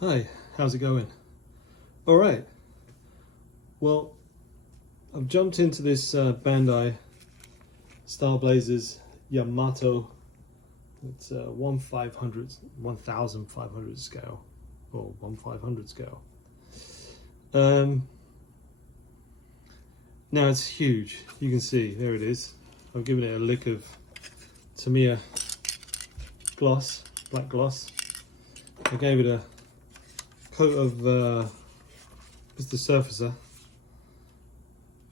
Hi, how's it going? All right. Well, I've jumped into this Bandai Star Blazers Yamato. It's 1/1500 scale, or 1/500 scale. Um, Now it's huge. You can see there it is. I've given it a lick of Tamiya gloss, black gloss. I gave it a coat of Mr. Surfacer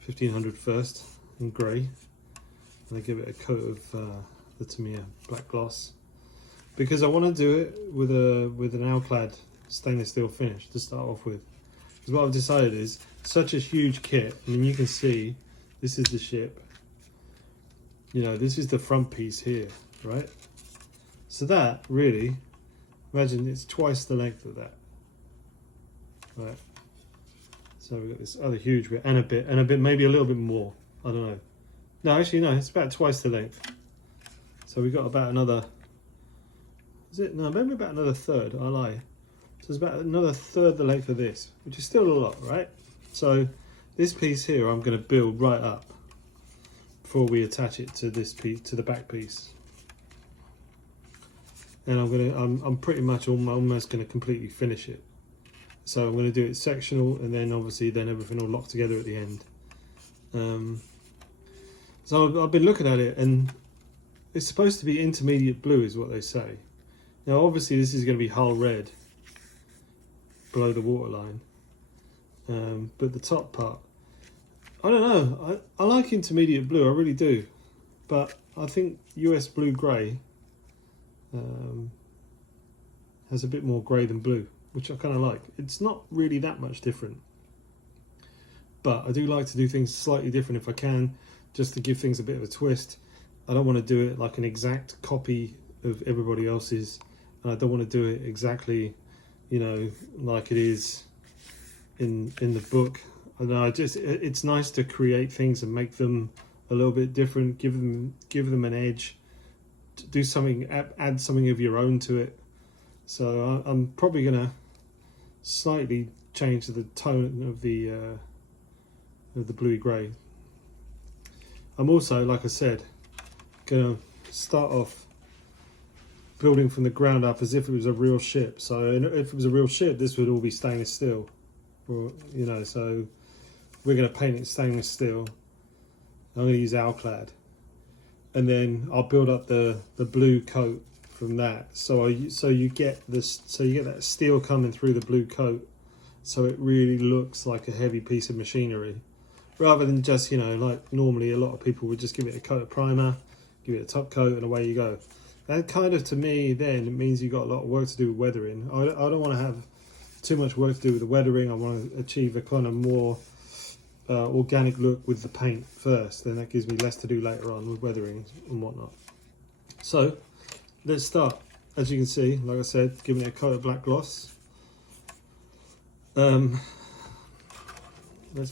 1500 first in grey, and I give it a coat of the Tamiya black gloss because I want to do it with an alclad stainless steel finish to start off with. Because what I've decided is such a huge kit. I mean, you can see this is the ship. You know, this is the front piece here, right? So that really, imagine it's twice the length of that, right? So we've got this other huge bit and a bit, maybe a little bit more. I don't know. No, actually, no, it's about twice the length. So we've got about another, is it? No, maybe about another third. I lie. So it's about another third the length of this, which is still a lot, right? So this piece here, I'm going to build right up before we attach it to this piece, to the back piece. And I'm pretty much almost going to completely finish it. So I'm going to do it sectional, and then obviously then everything will lock together at the end. So I've been looking at it, and it's supposed to be intermediate blue is what they say. Now obviously this is going to be hull red below the waterline, but the top part, I don't know, I like intermediate blue, I really do, but I think US blue grey has a bit more grey than blue, which I kind of like. It's not really that much different, but I do like to do things slightly different if I can, just to give things a bit of a twist. I don't want to do it like an exact copy of everybody else's, and I don't want to do it exactly, you know, like it is in the book. I know, it's nice to create things and make them a little bit different, give them an edge, do something, add something of your own to it. So I'm probably gonna slightly change the tone of the bluey grey. I'm also, like I said, gonna start off building from the ground up as if it was a real ship. So if it was a real ship, this would all be stainless steel, or, you know, so we're going to paint it stainless steel. I'm going to use alclad, and then I'll build up the blue coat from that. So you get that steel coming through the blue coat, so it really looks like a heavy piece of machinery, rather than just, you know, like normally a lot of people would just give it a coat of primer, give it a top coat, and away you go. That kind of, to me, then it means you've got a lot of work to do with weathering. I don't want to have too much work to do with the weathering. I want to achieve a kind of more organic look with the paint first. Then that gives me less to do later on with weathering and whatnot. So let's start. As you can see, like I said, giving it a coat of black gloss. Let's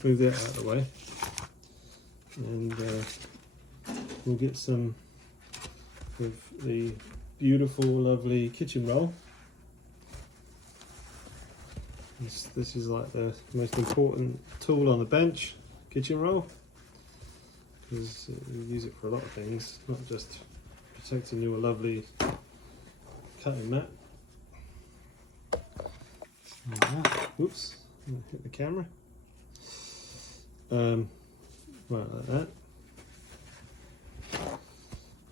move that out of the way, and we'll get some of the beautiful, lovely kitchen roll. This is like the most important tool on the bench, kitchen roll, because we use it for a lot of things, not just protecting your lovely cutting mat. Oops, hit the camera. Right, like that.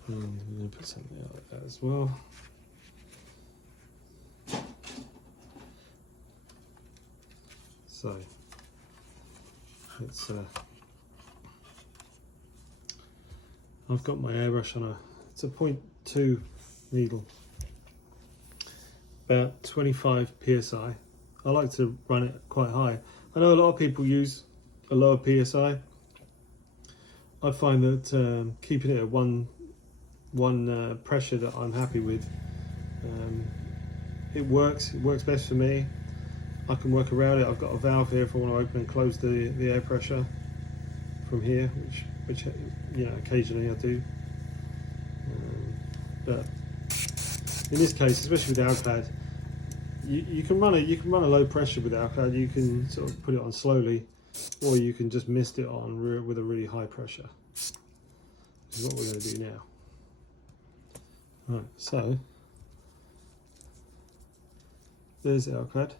And we're going to put something out like that as well. So it's I've got my airbrush on it's a 0.2 needle, about 25 psi. I like to run it quite high. I know a lot of people use a lower psi. I find that keeping it at one pressure that I'm happy with, it works best for me. I can work around it. I've got a valve here if I want to open and close the air pressure from here, which you know, occasionally I do. But in this case, especially with the alclad, you can run a low pressure with alclad. You can sort of put it on slowly, or you can just mist it on with a really high pressure. This is what we're going to do now. Right, so there's the alclad.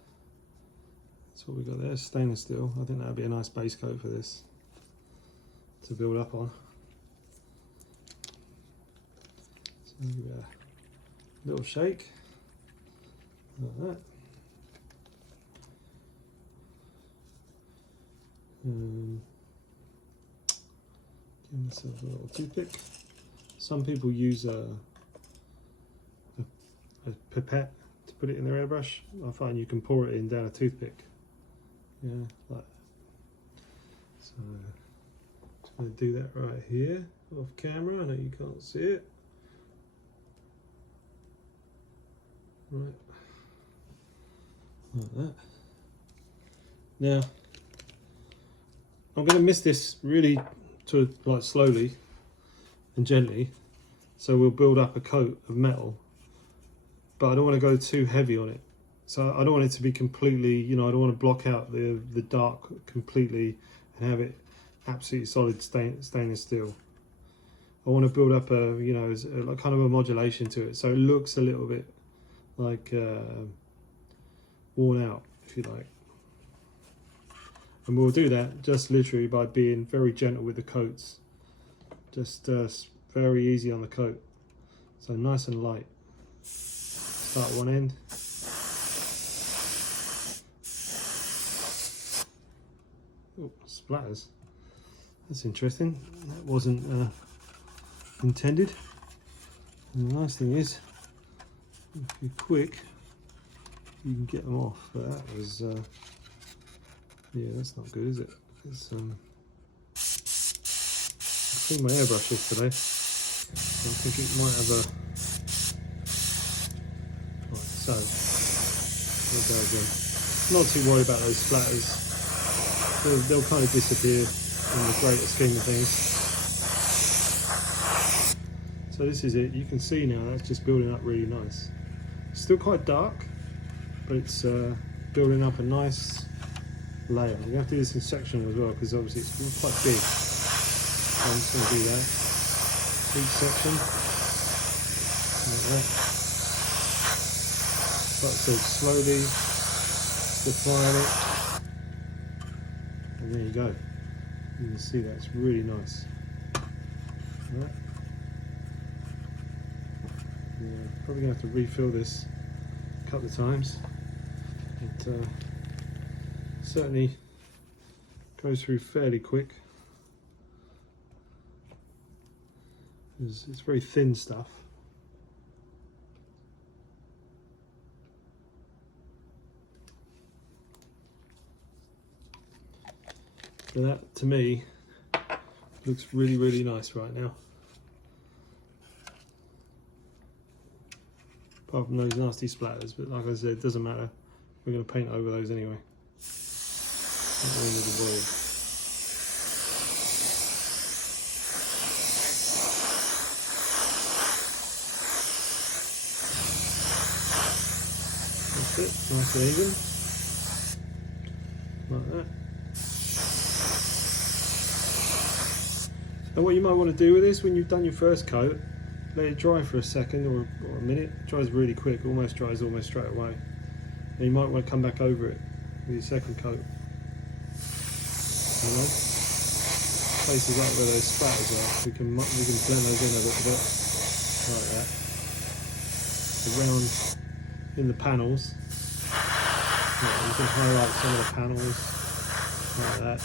That's what we've got there, stainless steel. I think that would be a nice base coat for this to build up on. So give it a little shake, like that. Give myself a little toothpick. Some people use a pipette to put it in their airbrush. I find you can pour it in down a toothpick. Yeah, like that. So just going to do that right here off camera. I know you can't see it. Right, like that. Now I'm going to mist this really to like slowly and gently, so we'll build up a coat of metal, but I don't want to go too heavy on it. So I don't want it to be completely, you know, I don't want to block out the dark completely and have it absolutely solid stainless steel. I want to build up a, you know, a kind of a modulation to it, so it looks a little bit like worn out, if you like. And we'll do that just literally by being very gentle with the coats, just very easy on the coat, so nice and light. Start one end, oh, splatters, that's interesting, that wasn't intended. And the nice thing is, if you're quick, you can get them off. But that was, yeah, that's not good, is it? It's, I cleaned my airbrush yesterday, so I think it might have a. Right, so there we go again. Not too worried about those splatters. They'll kind of disappear in the greater scheme of things. So this is it. You can see now that's just building up really nice. Still quite dark, but it's building up a nice layer. We have to do this in section as well, because obviously it's quite big. So I'm just going to do that. Each section, like that. Like I said, slowly define it, and there you go. You can see that's really nice. Right. Yeah, probably going to have to refill this a couple of times. It certainly goes through fairly quick. It's very thin stuff. So that, to me, looks really, really nice right now. Apart from those nasty splatters, but like I said, it doesn't matter. We're going to paint over those anyway. Not the end of the world. That's it, nice and even. Like that. And what you might want to do with this, when you've done your first coat, let it dry for a second or a minute. It dries really quick, almost dries almost straight away. And you might want to come back over it with your second coat. You know, places like where those spatters are, we can blend those in a little bit, like that. Around in the panels, yeah, you can highlight some of the panels, like that.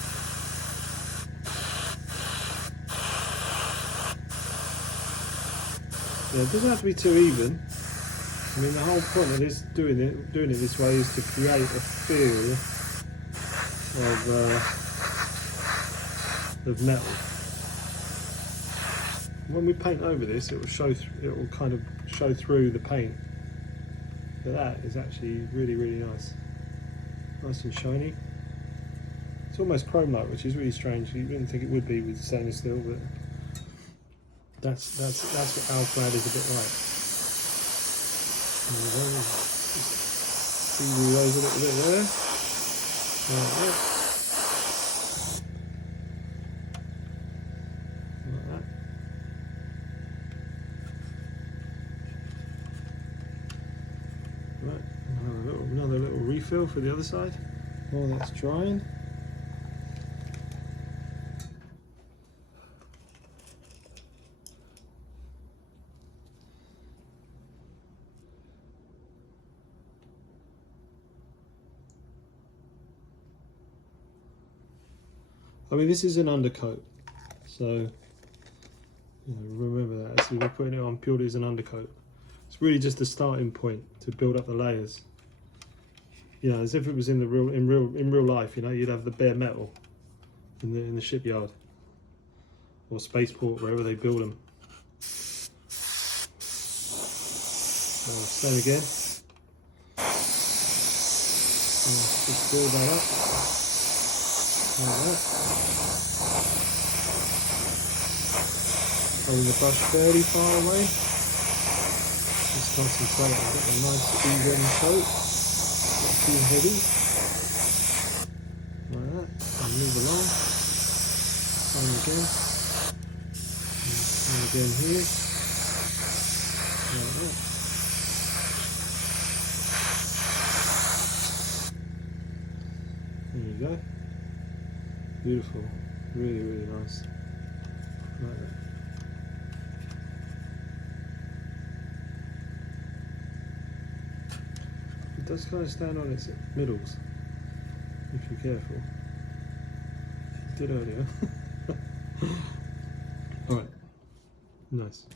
Yeah, it doesn't have to be too even. I mean, the whole point of this, doing it this way, is to create a feel of metal. When we paint over this, it will kind of show through the paint. But that is actually really, really nice. Nice and shiny. It's almost chrome-like, which is really strange. You wouldn't think it would be with stainless steel, but that's what alclad is a bit like. Single those a little bit there. Like that. Like that. Right, another little refill for the other side while that's drying. I mean, this is an undercoat, so remember that. So we're putting it on purely as an undercoat. It's really just a starting point to build up the layers. You know, as if it was in real life. You know, you'd have the bare metal in the shipyard or spaceport, wherever they build them. Same again. Just build that up. Like that. Holding the brush fairly far away. Just concentrate on getting a nice even coat. Not too heavy. Like that. And move along. Same again. And again here. Like that. There you go. Beautiful, really, really nice. Like that. It does kind of stand on its middles, if you're careful. It did earlier. Alright, nice.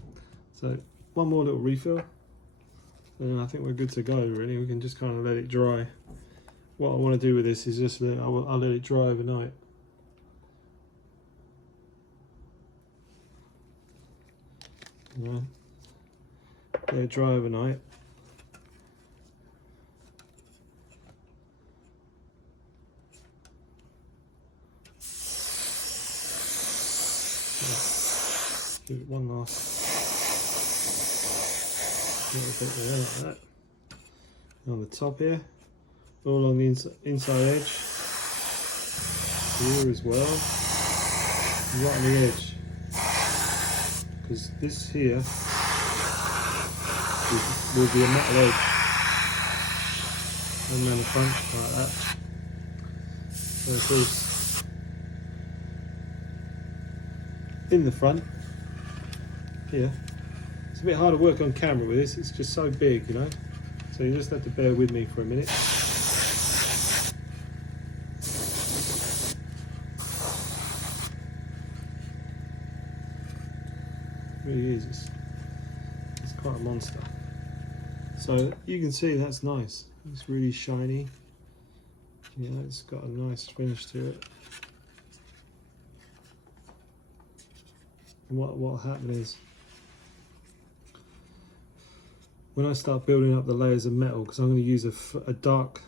So, one more little refill, and I think we're good to go, really. We can just kind of let it dry. What I want to do with this is just I'll let it dry overnight. Right. Let it dry overnight. Give it one last little bit there, like that. On the top here, all on the inside edge. Here as well, right on the edge. Because this here will be a metal edge, and then the front like that. So of course, in the front here, it's a bit hard to work on camera with this. It's just so big, you know. So you just have to bear with me for a minute. Really is. It's quite a monster. So you can see that's nice. It's really shiny. Yeah, it's got a nice finish to it. And what will happen is, when I start building up the layers of metal, because I'm going to use a dark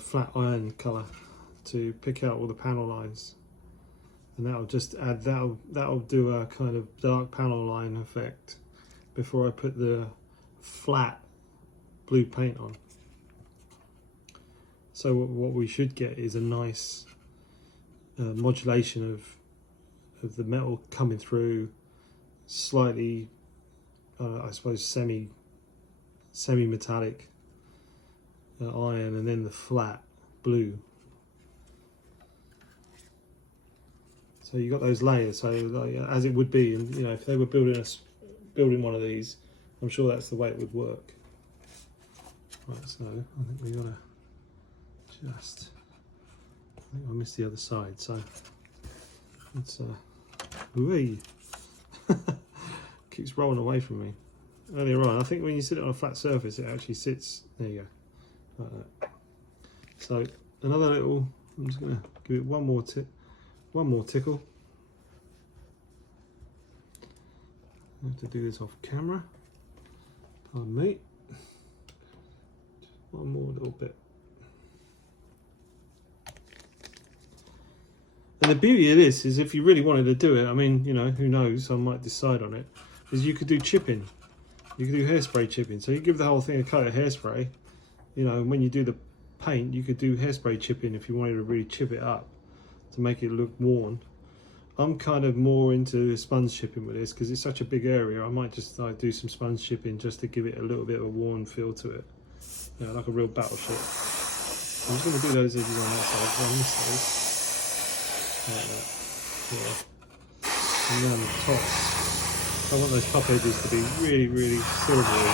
flat iron colour to pick out all the panel lines. And that'll just add, that'll do a kind of dark panel line effect before I put the flat blue paint on. So what we should get is a nice modulation of the metal coming through, slightly, I suppose, semi-metallic iron, and then the flat blue. So you got those layers, so like, as it would be, and you know, if they were building one of these, I'm sure that's the way it would work. Right, so I think we gotta just, I think I missed the other side, so let's whee. Keeps rolling away from me. Earlier on, I think when you sit it on a flat surface, it actually sits, there you go, like that. So another little, I'm just gonna give it one more tickle. I have to do this off camera. Pardon me. Just one more little bit. And the beauty of this is, if you really wanted to do it, I mean, you know, who knows, I might decide on it, is you could do chipping. You could do hairspray chipping. So you give the whole thing a coat of hairspray, you know, when you do the paint, you could do hairspray chipping if you wanted to really chip it up to make it look worn. I'm kind of more into sponge chipping with this because it's such a big area. I might just like do some sponge chipping just to give it a little bit of a worn feel to it, you know, like a real Battleship. I'm just going to do those edges on that side because I missed those, like that. Yeah. And then on the top, I want those top edges to be really, really silvery.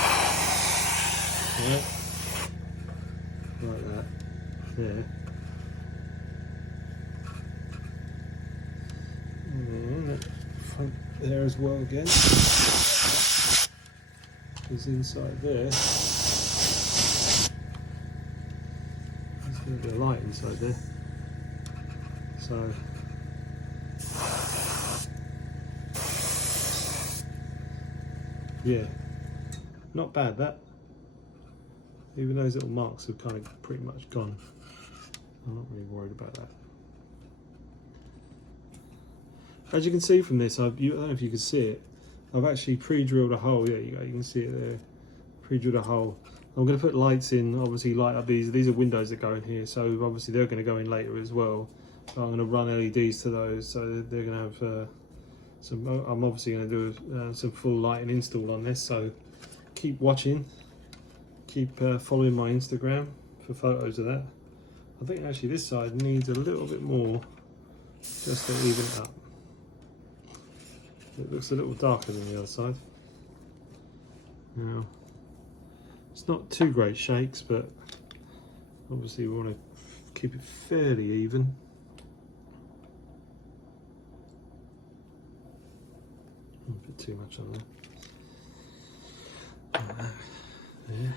Yeah. Like that. Yeah. And that front there as well again. Is inside there. There's going to be a light inside there. So yeah, not bad that. Even those little marks have kind of pretty much gone. I'm not really worried about that. As you can see from this, I don't know if you can see it, I've actually pre-drilled a hole. Yeah, you can see it there. Pre-drilled a hole. I'm going to put lights in, obviously light up these. These are windows that go in here, so obviously they're going to go in later as well. So I'm going to run LEDs to those, so they're going to have some. I'm obviously going to do some full lighting install on this. So keep watching, keep following my Instagram for photos of that. I think actually this side needs a little bit more just to even it up. It looks a little darker than the other side. Now, it's not too great shakes, but obviously we want to keep it fairly even. A bit too much on there. Yeah.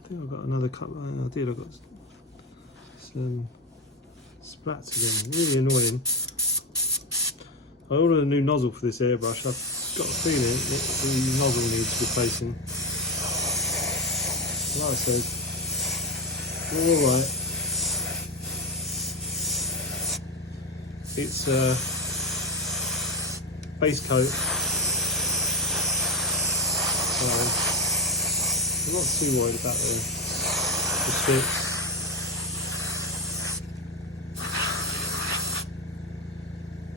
I think I've got another couple. I did. I've got some splats again. Really annoying. I ordered a new nozzle for this airbrush. I've got a feeling the nozzle needs replacing. Like I said, all right. It's base coat, so I'm not too worried about the strips.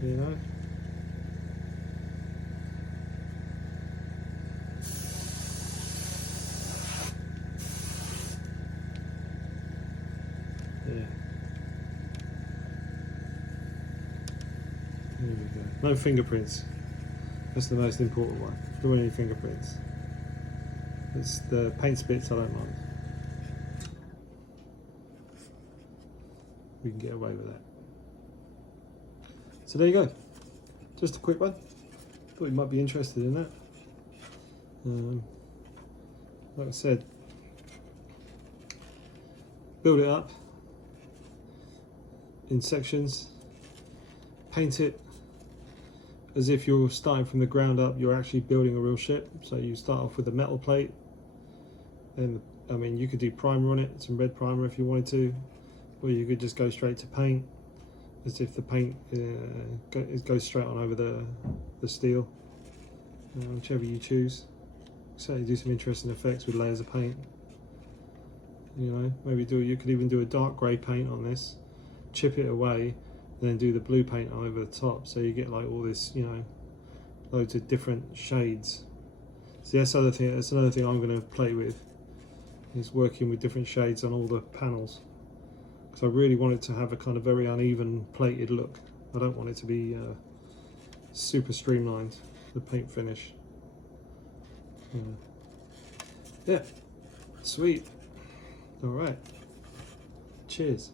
You know. Yeah. There we go. No fingerprints. That's the most important one. Don't want any fingerprints. It's the paint spits I don't mind. We can get away with that. So there you go. Just a quick one. Thought you might be interested in that. Like I said, build it up in sections, paint it as if you're starting from the ground up. You're actually building a real ship. So you start off with a metal plate, and I mean you could do primer on it, some red primer if you wanted to, or you could just go straight to paint, as if the paint goes straight on over the steel, whichever you choose. Certainly do some interesting effects with layers of paint. You know, maybe you could even do a dark grey paint on this, chip it away, and then do the blue paint over the top, so you get like all this, you know, loads of different shades. So that's another thing I'm going to play with, is working with different shades on all the panels, because I really want it to have a kind of very uneven plated look. I don't want it to be super streamlined, the paint finish. Yeah, sweet. All right, cheers.